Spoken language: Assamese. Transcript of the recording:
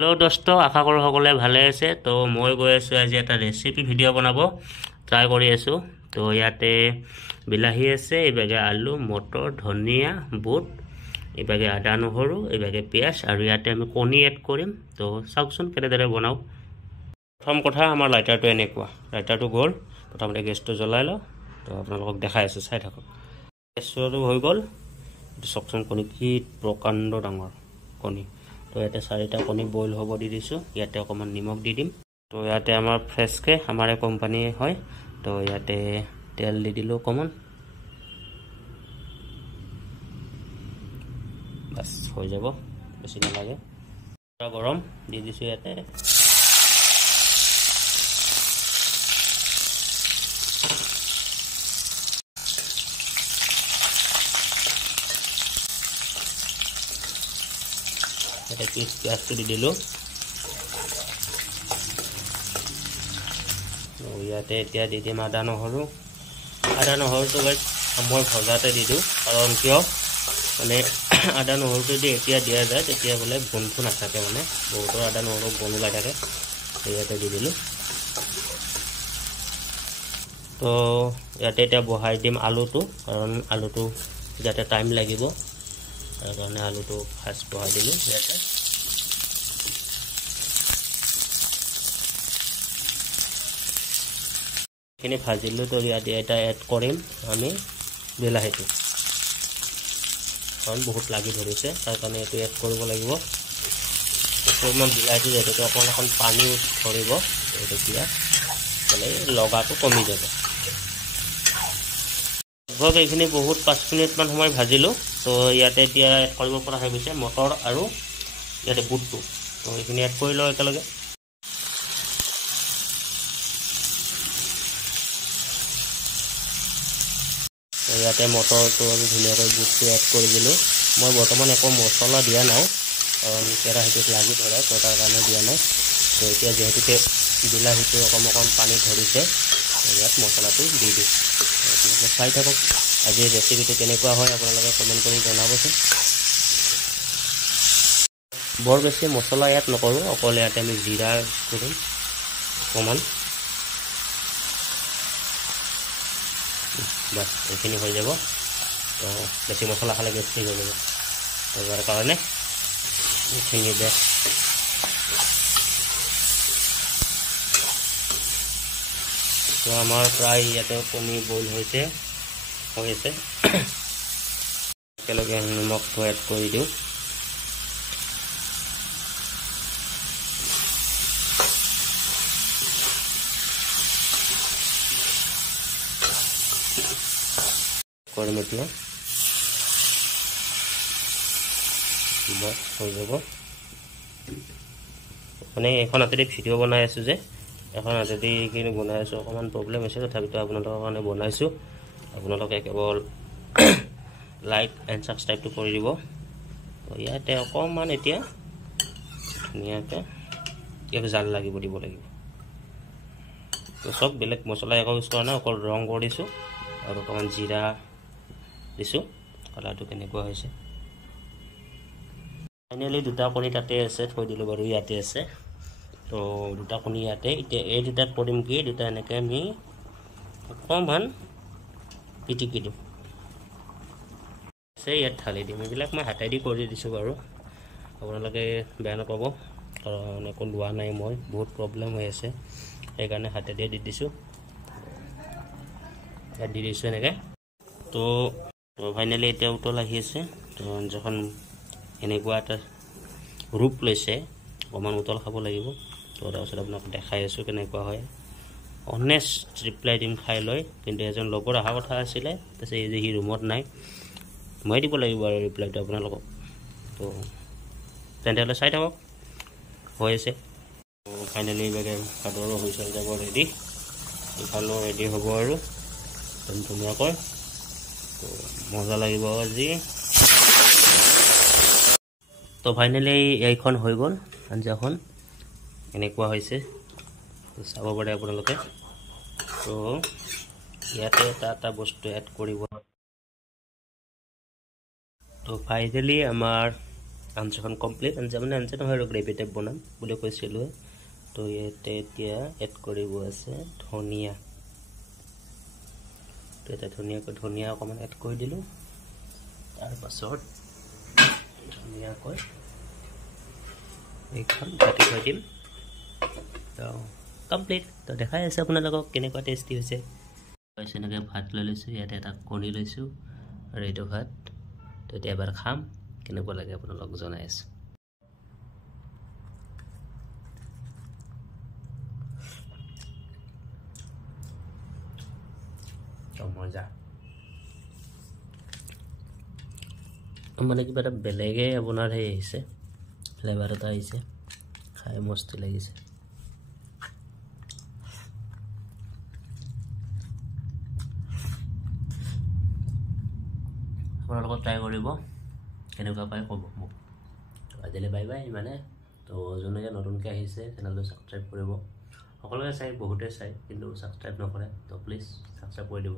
হেল্ল' দোস্ত, আশা কৰোঁ সকলোৱে ভালে আছে। তো মই গৈ আছোঁ আজি এটা ৰেচিপি ভিডিঅ' বনাব ট্ৰাই কৰি আছোঁ। তো ইয়াতে বিলাহী আছে, এইভাগে আলু, মটৰ, ধনিয়া, বুট, এইভাগে আদা নহৰু, এইভাগে পিঁয়াজ, আৰু ইয়াতে আমি কণী এড কৰিম। তো চাওকচোন কেনেদৰে বনাওঁ। প্ৰথম কথা, আমাৰ লাইটাৰটো এনেকুৱা, লাইটাৰটো গ'ল। প্ৰথমতে গেছটো জ্বলাই লওঁ। তো আপোনালোকক দেখাই আছোঁ, চাই থাকক। গেছটো হৈ গ'ল। এইটো চাওকচোন, কণী কি প্ৰকাণ্ড ডাঙৰ কণী। তো ইয়াতে 4টা কণী বইল হ'ব দি দিছোঁ। ইয়াতে অকণমান নিমখ দি দিম। তো ইয়াতে আমাৰ ফ্ৰেছকে আমাৰে কোম্পানী হয়। তো ইয়াতে তেল দি দিলোঁ অকণমান। বাছ হৈ যাব, বেছি নালাগে। গৰম দি দিছোঁ ইয়াতে। ইয়াতে পিঁয়াজটো দি দিলোঁ। ইয়াতে এতিয়া দি দিম আদা নহৰু। আদা নহৰুটো মই ভজাতে দি দিওঁ, কাৰণ কিয় মানে আদা নহৰুটো যদি এতিয়া দিয়া যায় তেতিয়া বোলে গোন্ধটো নাথাকে, মানে বহুতৰ আদা নহৰু গোন্ধ ওলাই থাকে। ইয়াতে দি দিলোঁ। তো ইয়াতে এতিয়া বহাই দিম আলুটো, কাৰণ আলুটো যাতে টাইম লাগিব, তাৰ কাৰণে আলুটো ফাৰ্ষ্ট বহাই দিলোঁ ইয়াতে। এইখিনি ভাজিলোঁ। তো ইয়াতে এটা এড কৰিম আমি বিলাহীটো, কাৰণ বহুত লাগি ধৰিছে, তাৰ কাৰণে এইটো এড কৰিব লাগিব। অকণমান বিলাহীটো যিহেতু অকণ পানী ধৰিব, তেতিয়া মানে লগাটো কমি যাব। লগভগ এইখিনি বহুত 5 মিনিটমান সময় ভাজিলোঁ। তো ইয়াতে এতিয়া এড কৰিব পৰা হৈ গৈছে মটৰ আৰু ইয়াতে বুটটো। তো এইখিনি এড কৰি লওঁ একেলগে। ইয়াতে মটৰটো আমি ধুনীয়াকৈ বুটটো এড কৰি দিলোঁ। মই বৰ্তমান একো মছলা দিয়া নাই, কাৰণ কেৰাহীটোত লাগি ধৰে, তো তাৰ কাৰণে দিয়া নাই। তো এতিয়া যিহেতুকে বিলাহীটো অকণ পানী ধৰিছে, ইয়াত মছলাটো দি দিওঁ। আপোনালোকে চাই থাকক। আজিৰ ৰেচিপিটো কেনেকুৱা হয় আপোনালোকে কমেণ্ট কৰি জনাবচোন। বৰ বেছি মছলা ইয়াত নকৰোঁ, অকল ইয়াতে আমি জিৰা কৰিম অকণমান। বাছ এইখিনি হৈ যাব। তো বেছি মছলা খালে গেষ্ট্ৰিক হৈ যাব, তাৰ কাৰণে এইখিনি দে। তো আমাৰ প্ৰায় ইয়াতে কণী বইল হৈ আছে। একেলগে নিমখটো এড কৰি দিওঁ। কৰিম এতিয়া, হৈ যাব। মানে এখন হাতেদি ভিডিঅ' বনাই আছোঁ যে, এখন হাতেদি কিন্তু বনাই আছোঁ, অকণমান প্ৰব্লেম হৈছে, তথাপিতো আপোনালোকৰ কাৰণে বনাইছোঁ। আপোনালোকে কেৱল লাইক এণ্ড ছাবস্ক্ৰাইবটো কৰি দিব। তো ইয়াতে অকণমান এতিয়া ধুনীয়াকৈ ইয়াক জাল লাগিব দিব লাগিব। তো চব বেলেগ মছলা একো ইউজ কৰা নাই, অকল ৰং কৰিছোঁ আৰু অকণমান জিৰা দিছোঁ। কালাৰটো কেনেকুৱা হৈছে। ফাইনেলি 2টা কণী তাতে আছে, থৈ দিলোঁ বাৰু, ইয়াতে আছে। তো 2টা কণী ইয়াতে। এতিয়া এই 2টাত কৰিম কি, 2টা এনেকৈ আমি অকণমান পিটিকি দিম। ইয়াত ঢালি দিম। এইবিলাক মই হাতেদি কৰি দিছোঁ বাৰু, আপোনালোকে বেয়া নাপাব, কাৰণ একো লোৱা নাই মই, বহুত প্ৰব্লেম হৈ আছে, সেইকাৰণে হাতেদি দি দিছোঁ। ইয়াত দি দিছোঁ এনেকৈ। তো ফাইনেলি এতিয়া উতল আহি আছে। তো যখন এনেকুৱা এটা ৰূপ লৈছে, অকণমান উতল খাব লাগিব। তো তাৰপিছত আপোনাক দেখাই আছোঁ কেনেকুৱা হয়। অনেষ্ট ৰিপ্লাই দিম খাই লৈ, কিন্তু এজন লগৰ অহা কথা আছিলে, তাৰপিছত এই যে সি ৰুমত নাই, মই দিব লাগিব আৰু ৰিপ্লাইটো আপোনালোকক। তো তেনেহ'লে চাই থাকক, হৈ আছে। ফাইনেলি এইভাগে ভাতৰো হুইচেল যাব ৰেডি, ইফালেও ৰেডি হ'ব আৰু একদম ধুনীয়াকৈ। তো মজা লাগিব আজি। তো ফাইনেলি এইখন হৈ গ'ল আঞ্জাখন, এনেকুৱা হৈছে। তো চাব পাৰে আপোনালোকে। তো ইয়াতে এটা বস্তু এড কৰিব। তো ফাইনেলি আমাৰ আঞ্জাখন কমপ্লিট। আঞ্জা মানে আঞ্জা নহয় আৰু গ্ৰেভি টাইপ বনাম বুলি কৈছিলোঁ। তো ইয়াতে এতিয়া এড কৰিব আছে ধনিয়া। তো এতিয়া ধনিয়া অকণমান এড কৰি দিলোঁ। তাৰপাছত ধুনীয়াকৈ এইখন কাটি থৈ দিম। তো কমপ্লিট। তো দেখাই আছে আপোনালোকক কেনেকুৱা টেষ্টি হৈছে। এনেকৈ ভাত লৈ লৈছোঁ, ইয়াতে এটা কণী লৈছোঁ আৰু এইটো ভাত। তো এতিয়া এবাৰ খাম, কেনেকুৱা লাগে আপোনালোকক জনাই আছোঁ। মজা মানে কিবা এটা বেলেগে আপোনাৰ সেই আহিছে, ফ্লেভাৰ এটা আহিছে, খাই মস্তি লাগিছে। আপোনালোকক ট্ৰাই কৰিব, কেনেকুৱা পায় ক'ব মোক। আজিলৈ বাই বাই ইমানে। তো যোনে নতুনকৈ আহিছে চেনেলটো ছাবস্ক্ৰাইব কৰিব। সকলোৱে চাই, বহুতে চাই, কিন্তু ছাবস্ক্ৰাইব নকৰে। তো প্লিজ ছাবস্ক্ৰাইব কৰি দিব।